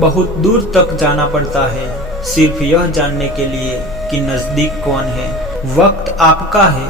बहुत दूर तक जाना पड़ता है सिर्फ यह जानने के लिए कि नज़दीक कौन है। वक्त आपका है,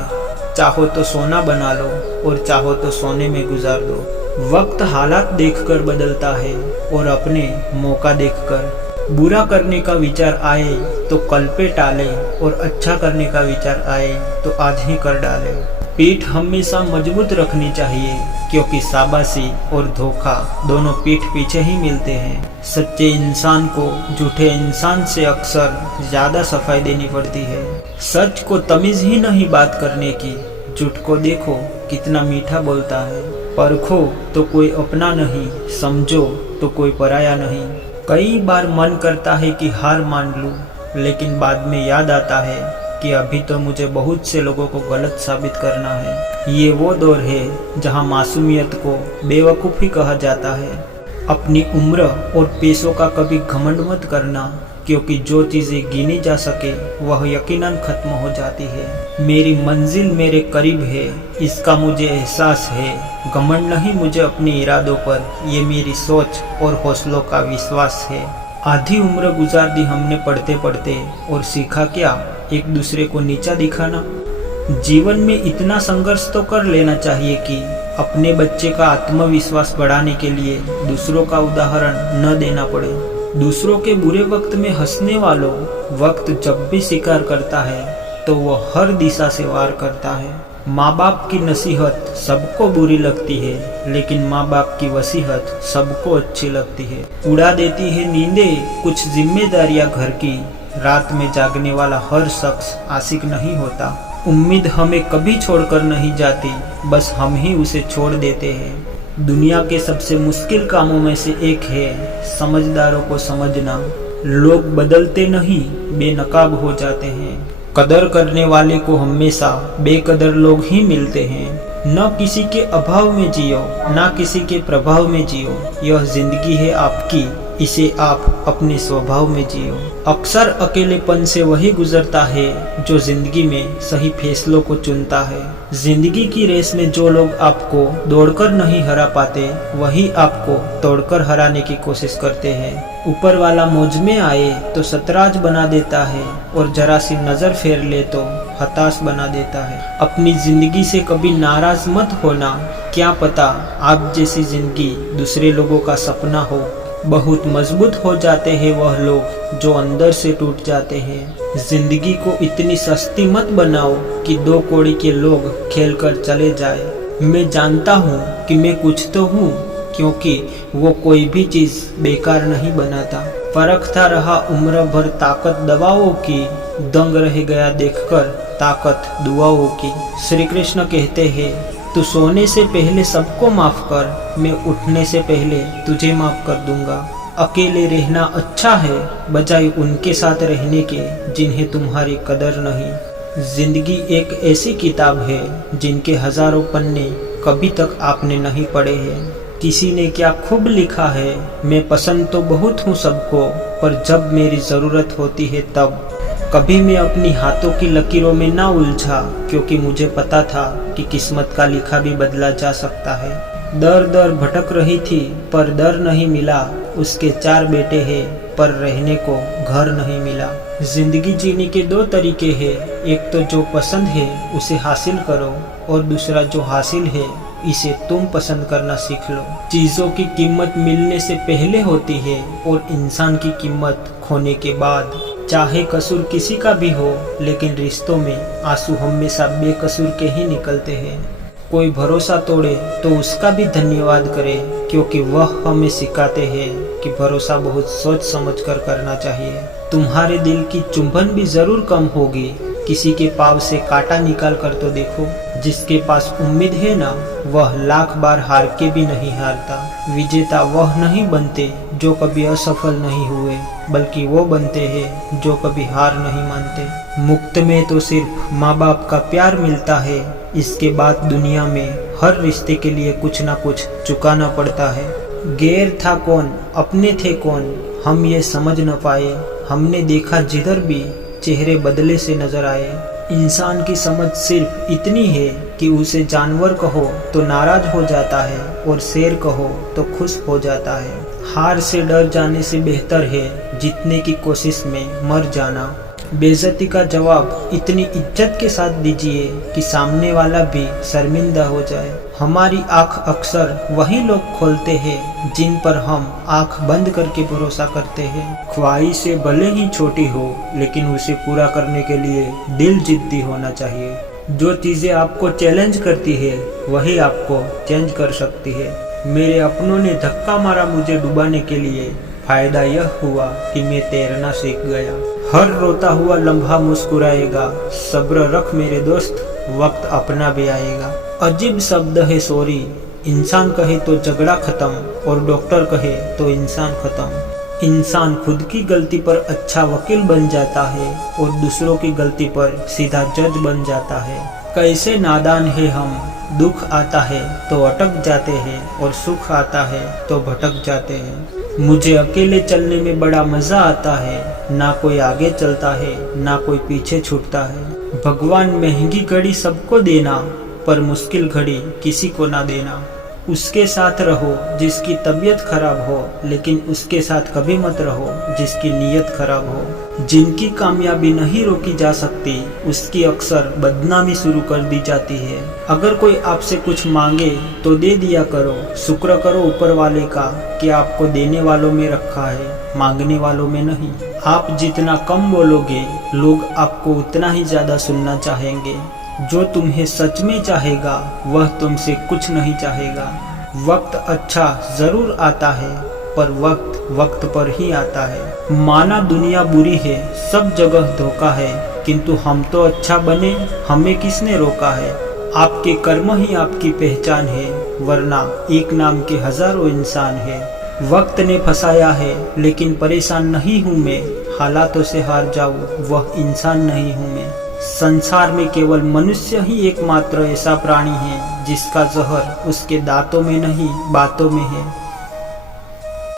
चाहो तो सोना बना लो और चाहो तो सोने में गुजार दो। वक्त हालात देखकर बदलता है और अपने मौका देखकर। बुरा करने का विचार आए तो कल पे टाले और अच्छा करने का विचार आए तो आज ही कर डाले। पीठ हमेशा मजबूत रखनी चाहिए क्योंकि शाबाशी और धोखा दोनों पीठ पीछे ही मिलते हैं। सच्चे इंसान को झूठे इंसान से अक्सर ज्यादा सफाई देनी पड़ती है। सच को तमीज ही नहीं बात करने की, झूठ को देखो कितना मीठा बोलता है। परखो तो कोई अपना नहीं, समझो तो कोई पराया नहीं। कई बार मन करता है कि हार मान लूं, लेकिन बाद में याद आता है कि अभी तो मुझे बहुत से लोगों को गलत साबित करना है। ये वो दौर है जहां मासूमियत को बेवकूफ़ी कहा जाता है। अपनी उम्र और पैसों का कभी घमंड मत करना, क्योंकि जो चीज़ें गिनी जा सके वह यकीनन खत्म हो जाती है। मेरी मंजिल मेरे करीब है, इसका मुझे एहसास है। घमंड नहीं मुझे अपने इरादों पर, ये मेरी सोच और हौसलों का विश्वास है। आधी उम्र गुजार दी हमने पढ़ते पढ़ते, और सीखा क्या? एक दूसरे को नीचा दिखाना। जीवन में इतना संघर्ष तो कर लेना चाहिए कि अपने बच्चे का आत्मविश्वास बढ़ाने के लिए दूसरों का उदाहरण न देना पड़े। दूसरों के बुरे वक्त में हंसने वालों, वक्त जब भी शिकार करता है तो वह हर दिशा से वार करता है। माँ बाप की नसीहत सबको बुरी लगती है, लेकिन माँ बाप की वसीहत सबको अच्छी लगती है। उड़ा देती है नींदें कुछ जिम्मेदारियां घर की, रात में जागने वाला हर शख्स आशिक नहीं होता। उम्मीद हमें कभी छोड़कर नहीं जाती, बस हम ही उसे छोड़ देते हैं। दुनिया के सबसे मुश्किल कामों में से एक है समझदारों को समझना। लोग बदलते नहीं, बेनकाब हो जाते हैं। कदर करने वाले को हमेशा बेकदर लोग ही मिलते हैं। न किसी के अभाव में जियो, न किसी के प्रभाव में जियो। यह जिंदगी है आपकी, इसे आप अपने स्वभाव में जियो। अक्सर अकेलेपन से वही गुजरता है जो जिंदगी में सही फैसलों को चुनता है। जिंदगी की रेस में जो लोग आपको दौड़कर नहीं हरा पाते, वही आपको तोड़कर हराने की कोशिश करते हैं। ऊपर वाला मौज में आए तो सतराज बना देता है, और जरा सी नजर फेर ले तो हताश बना देता है। अपनी जिंदगी से कभी नाराज मत होना, क्या पता आप जैसी जिंदगी दूसरे लोगों का सपना हो। बहुत मजबूत हो जाते हैं वह लोग जो अंदर से टूट जाते हैं। जिंदगी को इतनी सस्ती मत बनाओ कि दो कौड़ी के लोग खेल कर चले जाए। मैं जानता हूँ कि मैं कुछ तो हूँ, क्योंकि वो कोई भी चीज बेकार नहीं बनाता। परखता रहा उम्र भर ताकत दवाओं की, दंग रह गया देखकर ताकत दुआओं की। श्री कृष्ण कहते हैं, तू सोने से पहले सबको माफ कर, मैं उठने से पहले तुझे माफ कर दूंगा। अकेले रहना अच्छा है बजाय उनके साथ रहने के जिन्हें तुम्हारी कदर नहीं। जिंदगी एक ऐसी किताब है जिनके हजारों पन्ने कभी तक आपने नहीं पढ़े हैं। किसी ने क्या खूब लिखा है, मैं पसंद तो बहुत हूँ सबको, पर जब मेरी जरूरत होती है तब। कभी मैं अपनी हाथों की लकीरों में ना उलझा, क्योंकि मुझे पता था कि किस्मत का लिखा भी बदला जा सकता है। दर दर भटक रही थी पर दर नहीं मिला, उसके 4 बेटे हैं पर रहने को घर नहीं मिला। जिंदगी जीने के 2 तरीके हैं, एक तो जो पसंद है उसे हासिल करो, और दूसरा जो हासिल है इसे तुम पसंद करना सीख लो। चीजों की कीमत मिलने से पहले होती है और इंसान की कीमत खोने के बाद। चाहे कसूर किसी का भी हो, लेकिन रिश्तों में आंसू हमेशा बेकसूर के ही निकलते हैं। कोई भरोसा तोड़े तो उसका भी धन्यवाद करे, क्योंकि वह हमें सिखाते हैं कि भरोसा बहुत सोच समझ कर करना चाहिए। तुम्हारे दिल की चुंबन भी जरूर कम होगी, किसी के पाव से कांटा निकाल कर तो देखो। जिसके पास उम्मीद है ना, वह लाख बार हार के भी नहीं हारता। विजेता वह नहीं बनते जो कभी असफल नहीं हुए, बल्कि वो बनते हैं जो कभी हार नहीं मानते। मुफ्त में तो सिर्फ माँ बाप का प्यार मिलता है, इसके बाद दुनिया में हर रिश्ते के लिए कुछ ना कुछ चुकाना पड़ता है। गैर था कौन, अपने थे कौन, हम ये समझ न पाए। हमने देखा जिधर भी चेहरे बदले से नजर आए। इंसान की समझ सिर्फ इतनी है कि उसे जानवर कहो तो नाराज हो जाता है और शेर कहो तो खुश हो जाता है। हार से डर जाने से बेहतर है जीतने की कोशिश में मर जाना। बेइज्जती का जवाब इतनी इज्जत के साथ दीजिए कि सामने वाला भी शर्मिंदा हो जाए। हमारी आंख अक्सर वही लोग खोलते हैं जिन पर हम आंख बंद करके भरोसा करते हैं। ख्वाहिशें भले ही छोटी हो लेकिन उसे पूरा करने के लिए दिल जिद्दी होना चाहिए। जो चीजें आपको चैलेंज करती है वही आपको चेंज कर सकती है। मेरे अपनों ने धक्का मारा मुझे डुबाने के लिए, फायदा यह हुआ कि मैं तैरना सीख गया। हर रोता हुआ लम्हा मुस्कुराएगा, सब्र रख मेरे दोस्त, वक्त अपना भी आएगा। अजीब शब्द है सॉरी, इंसान कहे तो झगड़ा खत्म और डॉक्टर कहे तो इंसान खत्म। इंसान खुद की गलती पर अच्छा वकील बन जाता है और दूसरों की गलती पर सीधा जज बन जाता है। कैसे नादान है हम, दुख आता है तो अटक जाते हैं और सुख आता है तो भटक जाते हैं। मुझे अकेले चलने में बड़ा मजा आता है, ना कोई आगे चलता है ना कोई पीछे छूटता है। भगवान महंगी घड़ी सबको देना पर मुश्किल घड़ी किसी को ना देना। उसके साथ रहो जिसकी तबीयत खराब हो, लेकिन उसके साथ कभी मत रहो जिसकी नीयत खराब हो। जिनकी कामयाबी नहीं रोकी जा सकती उसकी अक्सर बदनामी शुरू कर दी जाती है। अगर कोई आपसे कुछ मांगे तो दे दिया करो, शुक्र करो ऊपर वाले का कि आपको देने वालों में रखा है, मांगने वालों में नहीं। आप जितना कम बोलोगे लोग आपको उतना ही ज्यादा सुनना चाहेंगे। जो तुम्हें सच में चाहेगा वह तुमसे कुछ नहीं चाहेगा। वक्त अच्छा जरूर आता है पर वक्त वक्त पर ही आता है। माना दुनिया बुरी है, सब जगह धोखा है, किंतु हम तो अच्छा बने, हमें किसने रोका है। आपके कर्म ही आपकी पहचान है, वरना एक नाम के हजारों इंसान है। वक्त ने फंसाया है लेकिन परेशान नहीं हूँ मैं, हालातों से हार जाऊँ वह इंसान नहीं हूँ मैं। संसार में केवल मनुष्य ही एकमात्र ऐसा प्राणी है जिसका जहर उसके दांतों में नहीं बातों में है।